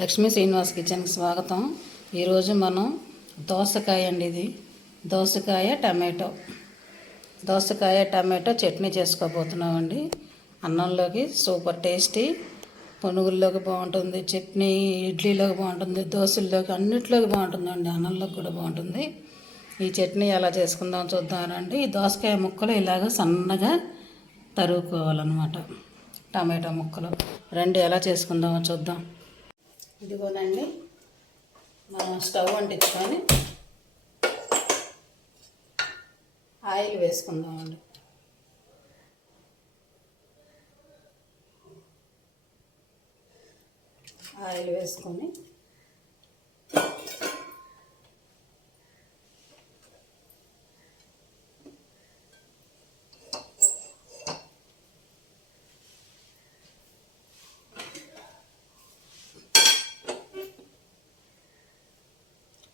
లక్ష్మీ శ్రీనివాస్ కిచెన్కి స్వాగతం. ఈరోజు మనం దోసకాయ అండి, ఇది దోసకాయ టమాటో చట్నీ చేసుకోబోతున్నామండి. అన్నంలోకి సూపర్ టేస్టీ, పునుగుల్లోకి బాగుంటుంది, చట్నీ ఇడ్లీలోకి బాగుంటుంది, దోశల్లోకి అన్నిట్లోకి బాగుంటుందండి, అన్నంలోకి కూడా బాగుంటుంది. ఈ చట్నీ ఎలా చేసుకుందాం చూద్దామండి. ఈ దోసకాయ ముక్కలు ఇలాగ సన్నగా తరుగుకోవాలన్నమాట, టమాటో ముక్కలు. రండి ఎలా చేసుకుందామో చూద్దాం. ఇదిగోనండి, మనం స్టవ్ అంటించుకొని ఆయిల్ వేసుకుందామండి. ఆయిల్ వేసుకొని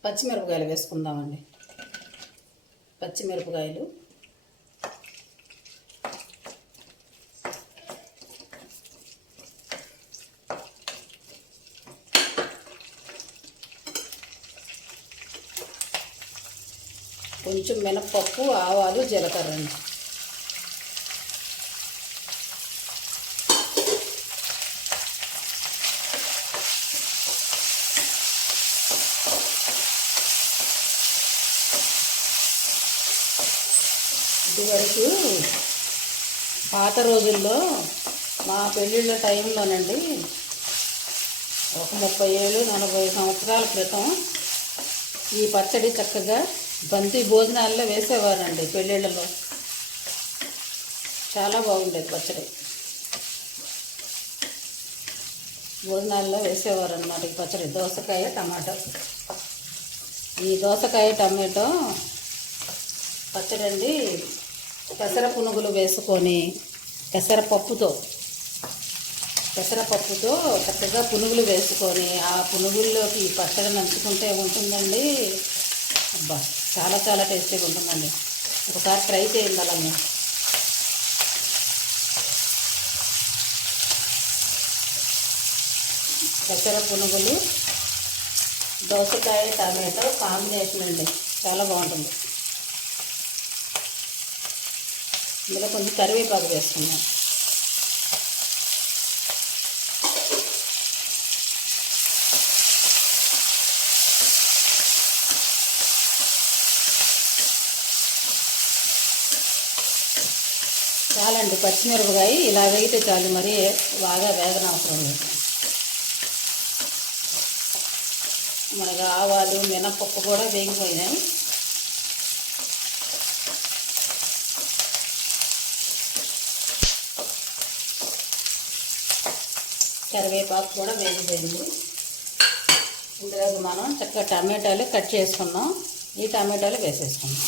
పచ్చిమిరపకాయలు వేసుకుందామండి. పచ్చిమిరపకాయలు కొంచెం మినపప్పు, ఆవాలు, జీలకర్ర అండి. ఇదివరకు పాత రోజుల్లో మా పెళ్ళిళ్ళ టైంలోనండి, ఒక 30-40 సంవత్సరాల క్రితం ఈ పచ్చడి చక్కగా బంతి భోజనాల్లో వేసేవారండి. పెళ్ళిళ్ళలో చాలా బాగుండేది పచ్చడి, భోజనాల్లో వేసేవారు అన్నమాట ఈ పచ్చడి. దోసకాయ టమాటో, ఈ దోసకాయ టమాటో పచ్చడి అండి. పెసర పునుగులు వేసుకొని పెసరపప్పుతో చక్కగా పునుగులు వేసుకొని ఆ పునుగుల్లోకి ఈ పచ్చడి నంచుకుంటే ఉంటుందండి. అబ్బా, చాలా చాలా టేస్టీగా ఉంటుందండి. ఒకసారి ట్రై చేయండి అలా మీరు. పెసర పునుగులు, దోసకాయ టమాటో కాంబినేషన్ అండి, చాలా బాగుంటుంది. ఇందులో కొంచెం కరివేపాకు వేసుకుందాం. చాలండి, పచ్చిమిరపకాయ ఇలా వేగితే చాలు, మరి బాగా వేగనవసరం లేదు. మనకి ఆవాలు, మినపప్పు కూడా వేగిపోయినాయి. కరివేపాకు కూడా వేగిపోయింది. ఇందులోకి మనం చక్కగా టమాటాలు కట్ చేసుకున్నాం, ఈ టమాటాలు వేసేసుకున్నాం.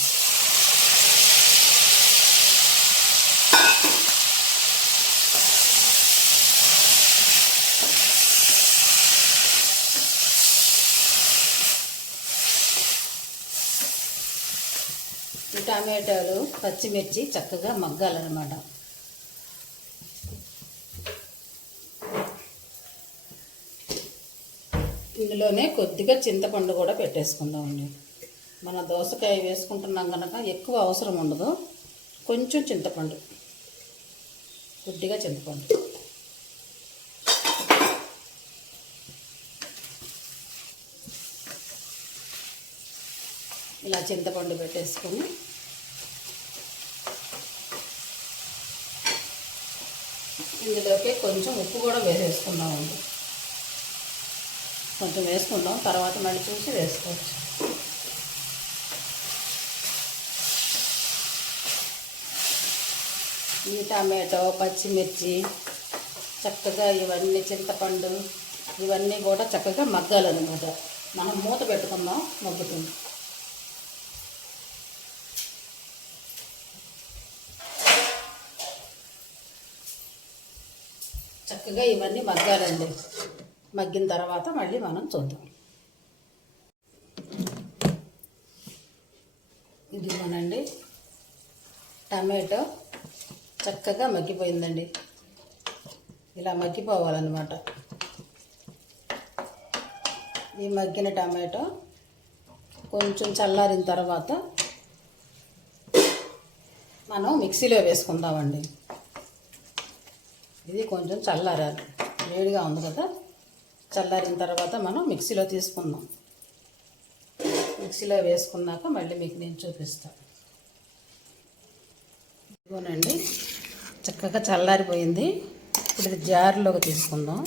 ఈ టమాటాలు, పచ్చిమిర్చి చక్కగా మగ్గాలన్నమాట. ఇందులోనే కొద్దిగా చింతపండు కూడా పెట్టేసుకుందామండి. మన దోసకాయ వేసుకుంటున్నాం కనుక ఎక్కువ అవసరం ఉండదు. కొంచెం చింతపండు, కొద్దిగా చింతపండు. ఇలా చింతపండు పెట్టేసుకొని ఇందులోకి కొంచెం ఉప్పు కూడా వేసేసుకుందామండి. కొంచెం వేసుకుందాం, తర్వాత మళ్ళీ చూసి వేసుకోవచ్చు. ఈ టమాటో, పచ్చిమిర్చి చక్కగా ఇవన్నీ, చింతపండు ఇవన్నీ కూడా చక్కగా మగ్గాలన్నమాట. మనం మూత పెట్టుకుందాం, మగ్గుతుంది. చక్కగా ఇవన్నీ మగ్గాలండి. మగ్గిన తర్వాత మళ్ళీ మనం చూద్దాం. ఇదిగోనండి, టమాటో చక్కగా మగ్గిపోయిందండి. ఇలా మగ్గిపోవాలన్నమాట. ఈ మగ్గిన టమాటో కొంచెం చల్లారిన తర్వాత మనం మిక్సీలో వేసుకుందామండి. ఇది కొంచెం చల్లారాలి, వేడిగా ఉంది కదా. చల్లారిన తర్వాత మనం మిక్సీలో తీసుకుందాం. మిక్సీలో వేసుకున్నాక మళ్ళీ మీకు నేను చూపిస్తాను. ఇదిగోనండి, చక్కగా చల్లారిపోయింది. ఇప్పుడు ఇది జార్లోకి తీసుకుందాం.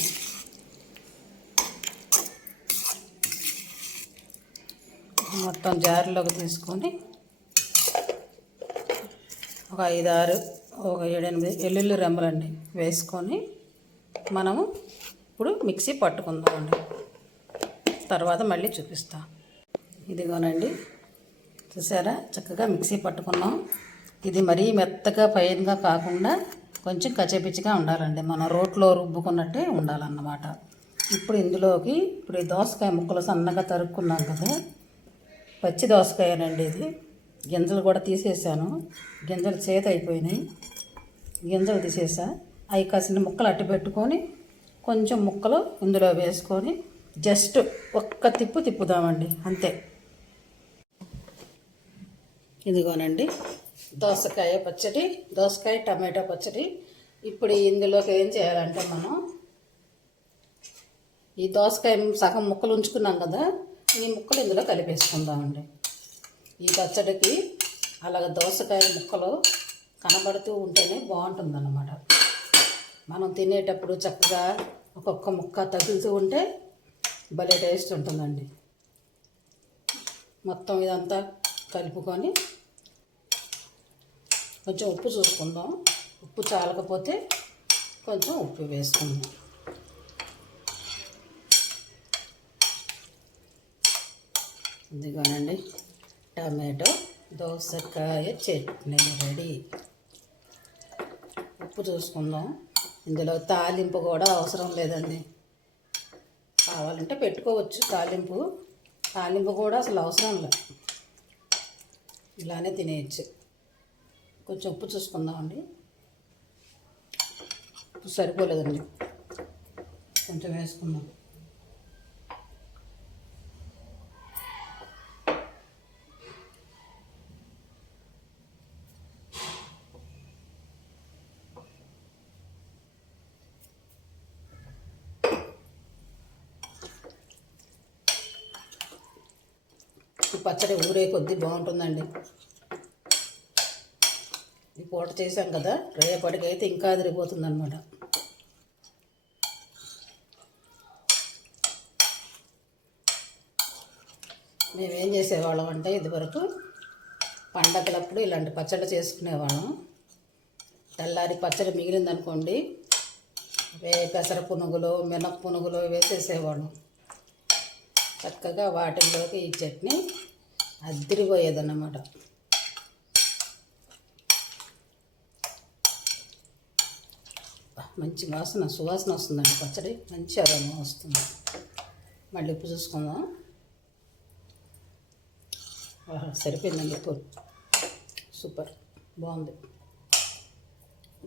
మొత్తం జార్లోకి తీసుకొని ఒక 5-6 ఒక 7-8 వెల్లుల్లి రెమ్మలండి వేసుకొని మనము ఇప్పుడు మిక్సీ పట్టుకుందామండి. తర్వాత మళ్ళీ చూపిస్తాం. ఇదిగోనండి, చూసారా, చక్కగా మిక్సీ పట్టుకున్నాం. ఇది మరీ మెత్తగా ఫైన్గా కాకుండా కొంచెం కచ్చపిచ్చిగా ఉండాలండి. మనం రోట్లో రుబ్బుకున్నట్టే ఉండాలన్నమాట. ఇప్పుడు ఇందులోకి ఈ దోసకాయ ముక్కలు సన్నగా తరుక్కున్నాం కదా, పచ్చి దోసకాయనండి. ఇది గింజలు కూడా తీసేసాను, గింజలు చేత అయిపోయినాయి, గింజలు తీసేసా. అవి కాసిన ముక్కలు అట్టి పెట్టుకొని కొంచెం ముక్కలు ఇందులో వేసుకొని జస్ట్ ఒక్క తిప్పుదామండి, అంతే. ఇదిగోనండి, దోసకాయ పచ్చడి, దోసకాయ టమాటో పచ్చడి. ఇప్పుడు ఇందులోకి ఏం చేయాలంటే మనం ఈ దోసకాయ సగం ముక్కలు ఉంచుకున్నాం కదా, ఈ ముక్కలు ఇందులో కలిపేసుకుందామండి. ఈ పచ్చడికి అలాగ దోసకాయ ముక్కలు కనబడుతూ ఉంటేనే బాగుంటుందన్నమాట. మనం తినేటప్పుడు చక్కగా ఒక్కొక్క ముక్క తగులుతూ ఉంటే భలే టేస్ట్ ఉంటుందండి. మొత్తం ఇదంతా కలుపుకొని కొంచెం ఉప్పు చూసుకుందాం. ఉప్పు చాలకపోతే కొంచెం ఉప్పు వేసుకుందాం. ఇదిగోనండి, టమాటో దోసకాయ చట్నీ రెడీ. ఉప్పు చూసుకుందాం. ఇందులో తాలింపు కూడా అవసరం లేదండి. కావాలంటే పెట్టుకోవచ్చు తాలింపు కూడా అసలు అవసరం లేదు, ఇలానే తినేయచ్చు. కొంచెం ఉప్పు చూసుకుందామండి. ఉప్పు సరిపోలేదండి, కొంచెం వేసుకుందాం. ఈ పచ్చడి ఊరే కొద్దీ బాగుంటుందండి. ఈ పూట చేసాం కదా, రేపటికైతే ఇంకా అదిరిపోతుంది అనమాట. మేమేం చేసేవాళ్ళం అంటే ఇదివరకు పండగలప్పుడు ఇలాంటి పచ్చడి చేసుకునేవాళ్ళం. తెల్లారి పచ్చడి మిగిలిందనుకోండి, పెసర పునుగులు, మినప పునుగులు వేసేసేవాళ్ళం. చక్కగా వాటిల్లోకి ఈ చట్నీ అద్దిరిపోయేదన్నమాట. మంచి సువాసన వస్తుందండి. పచ్చడి మంచి అరోమా వస్తుంది. మళ్ళీ ఉప్పు చూసుకుందాం. సరిపోయిందండి ఉప్పు, సూపర్ బాగుంది.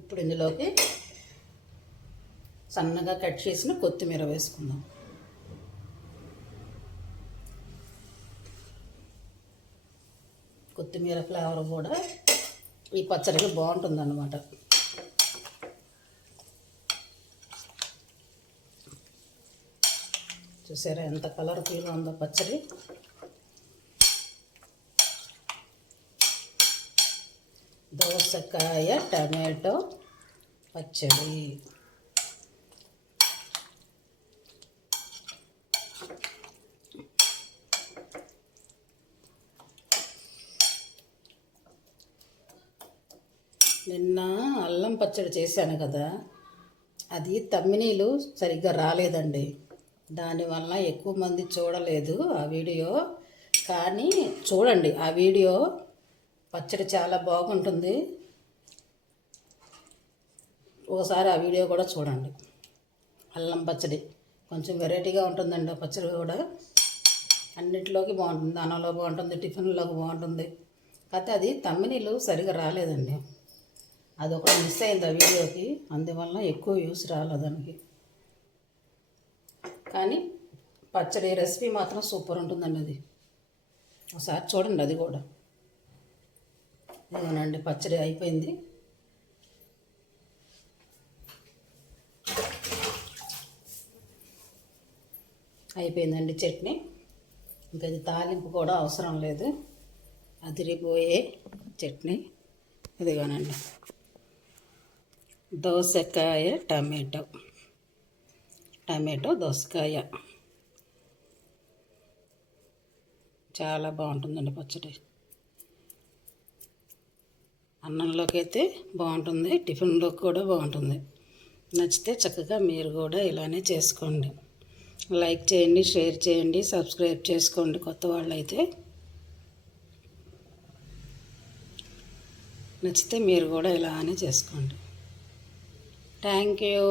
ఇప్పుడు ఇందులోకి సన్నగా కట్ చేసిన కొత్తిమీర వేసుకుందాం. కొత్తిమీర ఫ్లేవర్ కూడా ఈ పచ్చడికి బాగుంటుందన్నమాట. చూసారా ఎంత కలర్ఫుల్గా ఉందో పచ్చడి. దోసకాయ టమాటో పచ్చడి. నిన్న అల్లం పచ్చడి చేశాను కదా, అది తమ్మినీలు సరిగ్గా రాలేదండి. దానివల్ల ఎక్కువ మంది చూడలేదు ఆ వీడియో. కానీ చూడండి ఆ వీడియో, పచ్చడి చాలా బాగుంటుంది. ఒకసారి ఆ వీడియో కూడా చూడండి. అల్లం పచ్చడి కొంచెం వెరైటీగా ఉంటుందండి. ఆ పచ్చడి కూడా అన్నింటిలోకి బాగుంటుంది. అన్నంలో బాగుంటుంది, టిఫిన్లోకి బాగుంటుంది. కాకపోతే అది తమ్మినీలు సరిగా రాలేదండి. అది ఒకటి మిస్ అయింది ఆ వీడియోకి, అందువల్ల ఎక్కువ వ్యూస్ రాలేదు దానికి. కానీ పచ్చడి రెసిపీ మాత్రం సూపర్ ఉంటుందండి అది. ఒకసారి చూడండి అది కూడా. ఇదేనండి పచ్చడి అయిపోయింది. అయిపోయిందండి చట్నీ. ఇంకా ఇది తాలింపు కూడా అవసరం లేదు. అదిరిపోయే చట్నీ. ఇదిగోనండి దోసకాయ టమాటో దోసకాయ చాలా బాగుంటుందండి పచ్చడి. అన్నంలోకి అయితే బాగుంటుంది, టిఫిన్లోకి కూడా బాగుంటుంది. నచ్చితే చక్కగా మీరు కూడా ఇలానే చేసుకోండి. లైక్ చేయండి, షేర్ చేయండి, సబ్స్క్రైబ్ చేసుకోండి కొత్త వాళ్ళైతే. నచ్చితే మీరు కూడా ఇలానే చేసుకోండి. Thank you.